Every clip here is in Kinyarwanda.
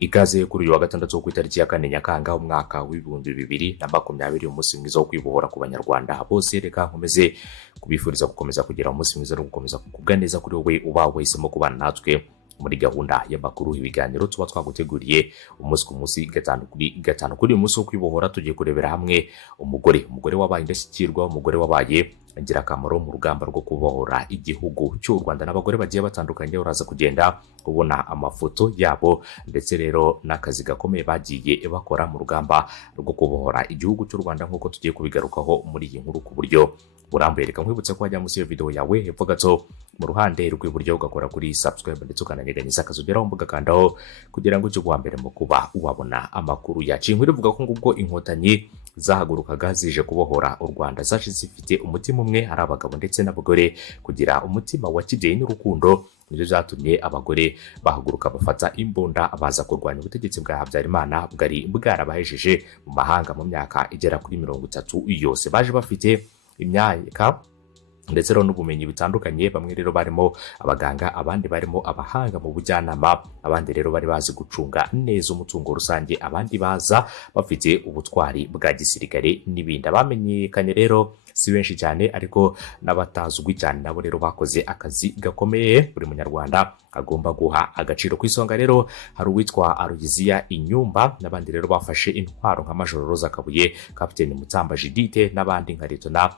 Ikaze kuri uyu wa gatandatu ku itariki ya 4 Nyakanga umwaka w'ibihumbi 2020 umunsi mwiza wo kwibohora ku banyarwanda bose. Reka nkomeze kubifuriza gukomeza kugira umunsi mwiza no gukomeza kugubwa neza kuri wowe uba wahisemo kubana natwe muri gahunda y'amakuru ibiganiro tuba twaguteguriye umunsi ku munsi gatanu kuri uyu munsi wo kwibohora. Tugiye kurebera hamwe umugore wabaye indashyikirwa, umugore wabaye ingirakamaro mu rugamba rwo kubohora igihugu cy'u Rwanda. N'abagore bagiye batandukanye uraza kugenda ubona amafoto yabo ndetse rero n'akazi gakomeye bagiye bakora mu rugamba rwo kubohora igihugu cy'u Rwanda, nk'uko tugiye kubigarukaho muri iyi nkuru ku buryo burambuye. Reka nkwibutse ko wajya munsi y'iyo video yawe hepfo gato mu ruhande rw'iburyo ugakora kuri subscribe ndetse ukananyeganyeza akazogeraho mugakandaho kugira ngo ujye uwa mbere mu kuba wabona amakuru yacu. Inkuru ivuga ko ngubwo inkotanyi zahagurukaga zije kubohora u Rwanda zaje zifite umutima umwe, ari abagabo ndetse n'abagore. Kugira umutima wa kibyeyi n'urukundo nibyo byatumye abagore bahaguruka bafata imbunda baza kurwanya ubutegetsi bwa Habyarimana bwari bwarabahejeje mu mahanga mu myaka igera kuri 30 yose. Baje bafite imyaka ndetse n'ubumenyi bitandukanye. Bamwe rero barimo abaganga, abandi barimo abahanga mu bujyanama, abandi rero bari bazi gucunga neza umutungo rusange, abandi baza bafite ubutwari bwa gisirikare n'ibindi. Abamenyekanye rero si benshi cyane, ariko n'abatazwi cyane nabo rero bakoze akazi gakomeye buri munyarwanda agomba guha agaciro. Ku isonga rero hari uwitwa Aloysia Inyumba, n'abandi rero bafashe intwaro nka Major Rosa Kabuye, Kapiteni Mutamba Judith n'abandi nka Letona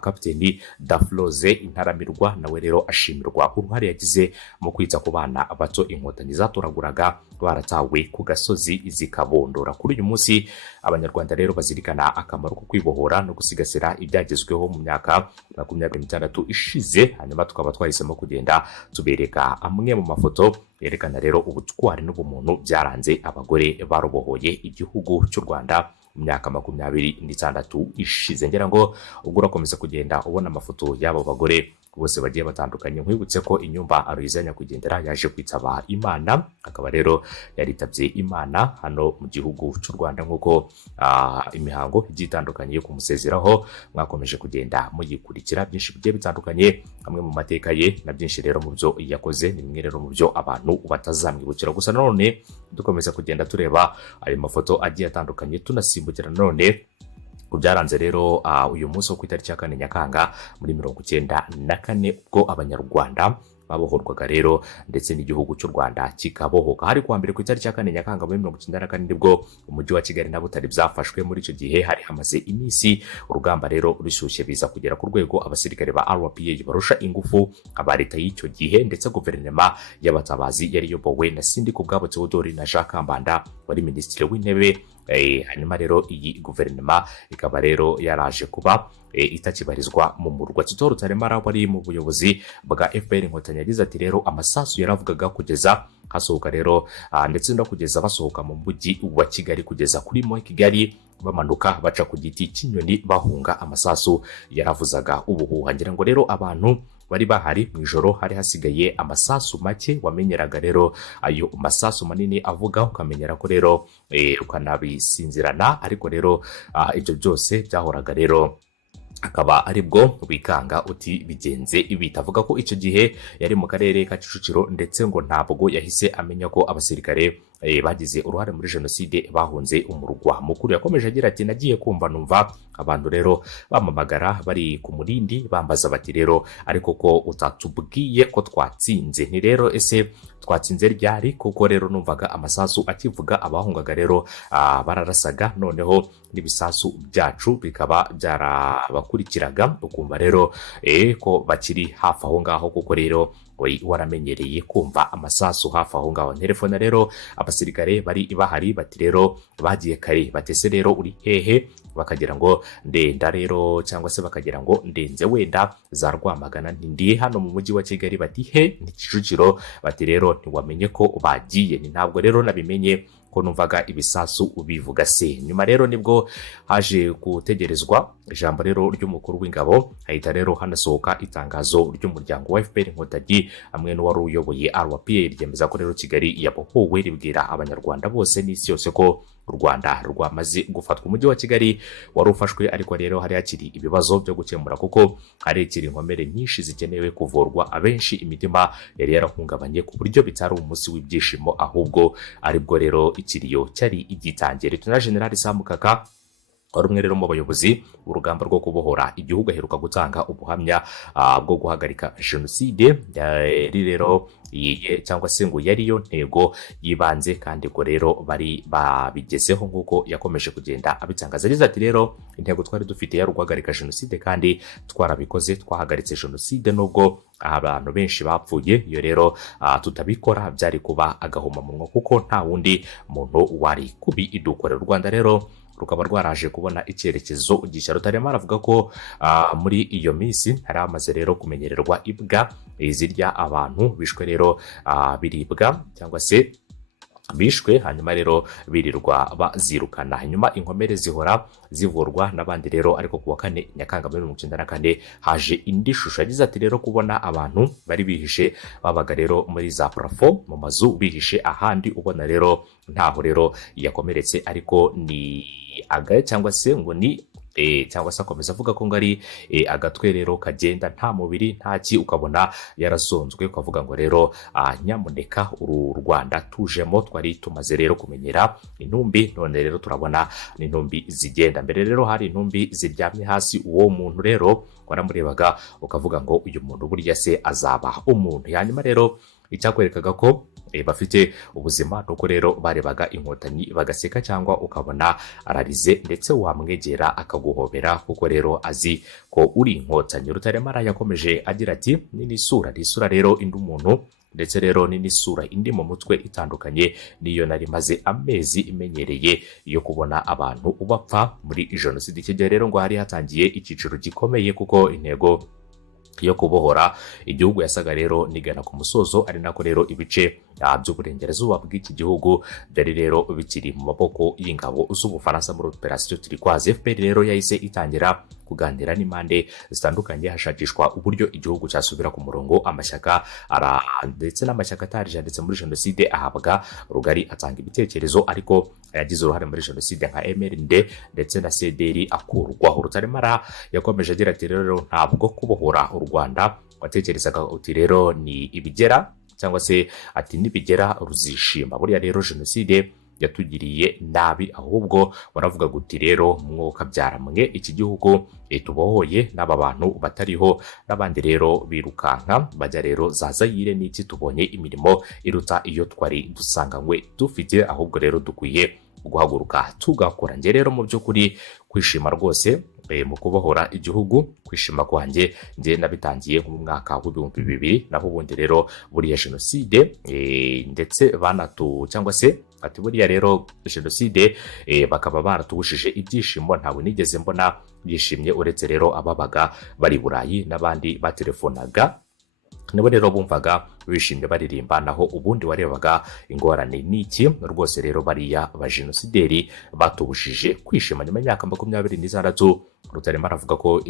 Kapiteni Dafloze Intaramirwa. Nawe rero ashimirwa uruhare yagize mu kwita ku bana bato inkotanyi zatoraguraga baratawe ku gasozi zikabondora. Kuri uyu munsi abanyarwanda rero bazirikana akamaro ko kwibohora no gusigasira ibyagezweho mu myaka 26 ishize. Hanyuma tukaba twahisemo kugenda tubereka amwe mu mafoto yerekana rero ubutwari n'ubumuntu byaranze abagore barobohoye igihugu cy'u Rwanda mu myaka 26 ishize. Ngira ngo ubwo urakomeza kugenda ubona amafoto y'abo bagore bose bagiye batandukanye. Nkwibutse ko Inyumba Aloysia Nyakwigendera yaje kwitaba Imana, akaba rero yaritabye Imana hano mu gihugu cy'u Rwanda, nk'uko imihango igiye itandukanye yo kumusezeraho mwakomeje kugenda muyikurikira. Byinshi bigiye bitandukanye hamwe mu mateka ye na byinshi rero mu byo yakoze, ni bimwe rero mu byo abantu batazamwibukira. Gusa none dukomeza kugenda tureba ayo mafoto agiye atandukanye, tunasimbukira none byaranze rero uyu munsi wo ku itariki ya 4 Nyakanga muri 1994 ubwo abanyarwanda babohorwaga rero ndetse n'igihugu cy'u Rwanda kikabohoka. Hari kuwa mbere ku itariki ya 4 Nyakanga muri 1994 nibwo umujyi wa Kigali na Butare byafashwe. Muri icyo gihe hari hamaze iminsi urugamba rero rushyushye, biza kugera ku rwego abasirikare ba RPA barusha ingufu aba leta y'icyo gihe, ndetse guverinoma y'abatabazi yari yobowe na Sindikubwabo Dore na Jean Kambanda wari minisitiri w'intebe. Hanyuma rero iyi guverinoma ikaba rero yaraje kuba itakibarizwa mu murwa. Tito Rutaremara wari mu buyobozi bwa FPR inkotanyi yagize ati rero amasasu yaravugaga kugeza hasohoka rero ndetse no kugeza basohoka mu mujyi wa Kigali, kugeza kuri mo Kigali bamanuka baca ku giti cy'inyoni bahunga, amasasu yaravuzaga ubuhuha. Ngira ngo rero abantu bari bahari mu ijoro hari hasigaye amasasu make, wamenyeraga rero ayo masasu manini avuga ukamenyera ko rero ukanabisinzirana. Ariko rero ibyo byose byahoraga rero akaba aribwo wikanga uti bigenze ibita. Avuga ko icyo gihe yari mu karere ka Kicukiro, ndetse ngo ntabwo yahise amenya ko abasirikare bagize uruhare muri jenoside bahunze umurwa mukuru. Yakomeje agira ati nagiye kumva numva abantu rero bamamagara bari ku murindi bambaza bati rero ariko ko utatubwiye ko twatsinze, ni rero ese twatsinze ryari? Kuko rero numvaga amasasu akivuga abahungaga rero bararasaga, noneho n'ibisasu byacu bikaba byarabakurikiraga, ukumva rero ko bakiri hafi aho ngaho, kuko rero wari waramenyereye kumva amasasu hafi aho ngaho. Telefone rero abasirikare bari bahari bati rero bagiye kare, batese rero uri hehe? Bakagira ngo ndenda rero, cyangwa se bakagira ngo ndenze wenda za Rwamagana, ndi hano mu mujyi wa Kigali. Bati he? Ni Kicukiro. Bati rero ntiwamenye ko bagiye? Ni ntabwo rero nabimenye ko numvaga ibisasu ubivuga se. Nyuma rero nibwo haje gutegerezwa ijambo rero ry'umukuru w'ingabo, hahita rero hanasohoka itangazo ry'umuryango wa FPR inkotanyi hamwe n'uwari uyoboye RPA ryemeza ko rero Kigali yabohowe, ribwira abanyarwanda bose n'isi yose ko u Rwanda rwamaze gufatwa. Umujyi wa Kigali wari ufashwe, ariko rero hari hakiri ibibazo byo gukemura kuko hari ikiri inkomere nyinshi zikenewe kuvurwa. Abenshi imitima yari yarahungabanye ku buryo bitari umunsi w'ibyishimo, ahubwo aribwo rero ikiriyo cyari igitangiye. Lieutenant General Sam Kaka wari umwe rero mu bayobozi urugamba rwo kubohora igihugu aheruka gutanga ubuhamya bwo guhagarika jenoside rero cyangwa se ngo yariyo ntego yibanze, kandi ngo rero bari babigezeho nk'uko yakomeje kugenda abitangaza. Yagize ati rero intego twari dufite yari guhagarika jenoside kandi twarabikoze, twahagaritse jenoside nubwo abantu benshi bapfuye. Iyo rero tutabikora byari kuba agahomamunwa kuko nta wundi muntu wari kubidukorera. U Rwanda rero rukaba rwaraje kubona icyerekezo gishya. Rutaremara avuga ko muri iyo minsi hari amaze rero kumenyererwa imbwa zirya abantu bishwe rero biribwa cyangwa se bishwe, hanyuma rero birirwa bazirukana, hanyuma inkomere zihora zivurwa n'abandi rero. Ariko kuwa 4 Nyakanga 1994 haje indi shusho. Yagize ati rero kubona abantu bari bihishe babaga rero muri za parafo mu mazu bihishe ahandi, ubona rero ntaho rero yakomeretse, ariko ni agaye cyangwa se ngo ni cyangwa se akomeza avuga ko ngo ari agatwe rero kagenda nta mubiri ntaki, ukabona yarazonzwe, ukavuga ngo rero nyamuneka uru Rwanda tujemo twari tumaze rero kumenyera intumbi, none rero turabona n'intumbi zigenda. Mbere rero hari intumbi ziryamye hasi, uwo muntu rero waramurebaga ukavuga ngo uyu muntu burya se azaba umuntu. Hanyuma rero icyakwerekaga ko bafite ubuzima nuko rero barebaga inkotanyi bagaseka, cyangwa ukabona ararize ndetse wamwegera akaguhobera kuko rero azi ko uri inkotanyi. Rutaremara yakomeje agira ati ni isura rero indi umuntu, ndetse rero ni n'isura indi mu mutwe itandukanye niyo nari maze amezi imenyereye yo kubona abantu bapfa muri jenoside. Iki gihe rero ngo hari hatangiye icyiciro gikomeye kuko intego yo kubohora igihugu yasaga rero nigana ku musozo, ari nako rero ibice by'uburengerazuba bw'iki gihugu byari rero bikiri mu maboko y'ingabo z'Ubufaransa muri operation Turquoise. FPR rero yahise itangira kuganira n'impande zitandukanye hashakishwa uburyo igihugu cyasubira ku murongo. Amashyaka ndetse n'amashyaka atariyanditse muri jenoside ahabwa rugari atanga ibitekerezo, ariko yagize uruhare muri jenoside nka MRND ndetse na CDR akurwaho. Rutaremara yakomeje agira ati rero ntabwo kubohora u Rwanda watekerezaga uti rero ni ibigera cyangwa se ati nibigera ruzishima. Buriya rero jenoside yatugiriye nabi, ahubwo waravuga guti rero mwuka byaramwe iki gihugu tubohoye n'aba bantu batariho, n'abandi rero birukanka bajya rero za Zaire n'iki, tubonye imirimo iruta iyo twari dusanganywe dufite, ahubwo rero dukwiye guhaguruka tugakora. Nge rero mu by'ukuri kwishima rwose mu kubohora igihugu, kwishima kwanjye nge nabitangiye mu mwaka w'2000, naho ubundi rero buriya jenoside ndetse cyangwa se ati buriya rero jenoside bakaba baratubushije ibyishimo, ntawe nigeze mbona yishimye uretse rero ababaga bari Burayi n'abandi batelefonaga, nibo rero bumvaga bishimye baririmba, naho ubundi warebaga ingorane n'iki. Rwose rero bariya abajenosideri batubushije kwishima. Nyuma y'imyaka 26 Rutaremara avuga ko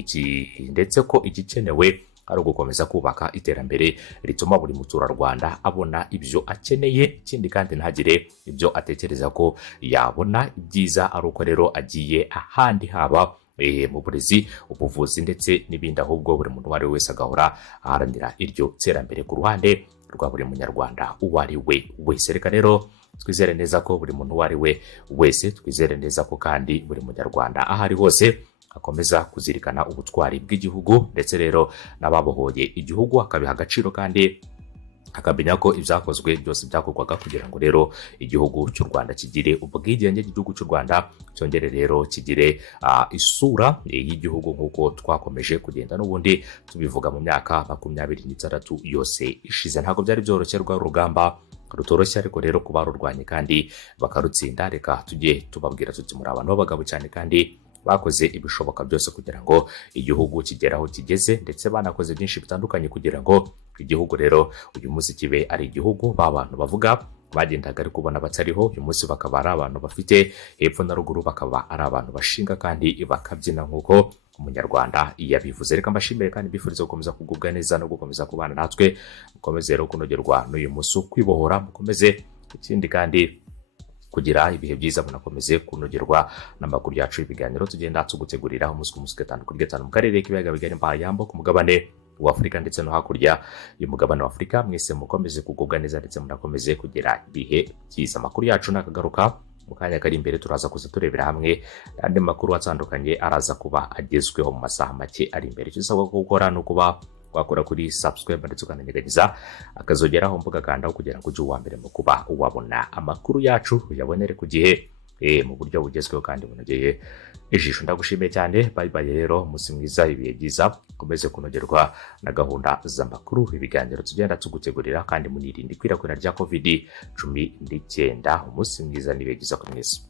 ndetse ko igikenewe ari ugukomeza kubaka iterambere rituma buri muturarwanda abona ibyo akeneye, ikindi kandi ntagire ibyo atekereza ko yabona ibyiza, ari uko rero agiye ahandi haba mu burezi, ubuvuzi ndetse n'ibindi, ahubwo buri muntu wari wese agahora aharanira iryo terambere ku ruhande rwa buri munyarwanda uwo ari we wese. Reka rero twizere neza ko buri muntu uwo ari we wese, twizere neza ko kandi buri munyarwanda aho ari hose akomeza kuzirikana ubutwari bw'igihugu, ndetse rero n'ababohoye igihugu akabiha agaciro, kandi akamenya ko ibyakozwe byose byakorwaga kugira ngo rero igihugu cy'u Rwanda kigire ubwigenge. Igihugu cy'u Rwanda cyongere rero kigire isura y'igihugu nk'uko twakomeje kugenda n'ubundi tubivuga mu myaka 26 yose ishize. Ntabwo byari byoroshye, rwa rugamba rutoroshye, ariko rero kuba rurwanye kandi bakarutsinda, reka tujye tubabwira tuti muri abantu b'abagabo cyane kandi bakoze ibishoboka byose kugira ngo igihugu kigere aho kigeze, ndetse banakoze byinshi bitandukanye kugira ngo igihugu rero uyu munsi kibe ari igihugu abantu bavuga bagendaga ari kubona batariho, uyu munsi bakaba ari abantu bafite hepfo na ruguru, bakaba ari abantu bashinga kandi bakabyina nk'uko umunyarwanda yabivuze. Reka mbashimire kandi mbifurize gukomeza kugubwa neza no gukomeza kubana natwe, mukomeze rero kunogerwa n'uyu munsi kwibohora, mukomeze ikindi kandi kugira ibihe byiza munakomeze kunogerwa n'amakuru yacu ibiganiro tugenda tugutegurira umunsi ku munsi gatanu kuri gatanu mu karere k'ibiyaga bigari mbayambo ku mugabane wa Afurika ndetse no hakurya y'umugabane wa Afurika. Mwese mukomeze kugubwa neza ndetse munakomeze kugira ibihe byiza. Amakuru yacu nakagaruka mu kanya kari imbere, turaza kuza turebera hamwe andi makuru atandukanye araza kuba agezweho mu masaha make ari imbere. Icyo usabwa gukora ni ukuba wakora kuri subscribe ndetse ukananyeganyeza akazogeraho mbuga kandaho kugira ngo ujye uwa mbere mu kuba wabona amakuru yacu uyabonere ku gihe mu buryo bugezweho kandi bunogeye ijisho. Ndagushimiye cyane, bye bye rero, umunsi mwiza, ibihe byiza, komeze kunogerwa na gahunda z'amakuru ibiganiro tugenda tugutegurira kandi munirinde ikwirakwira rya COVID-19. Umunsi mwiza n'ibihe byiza ku mwese.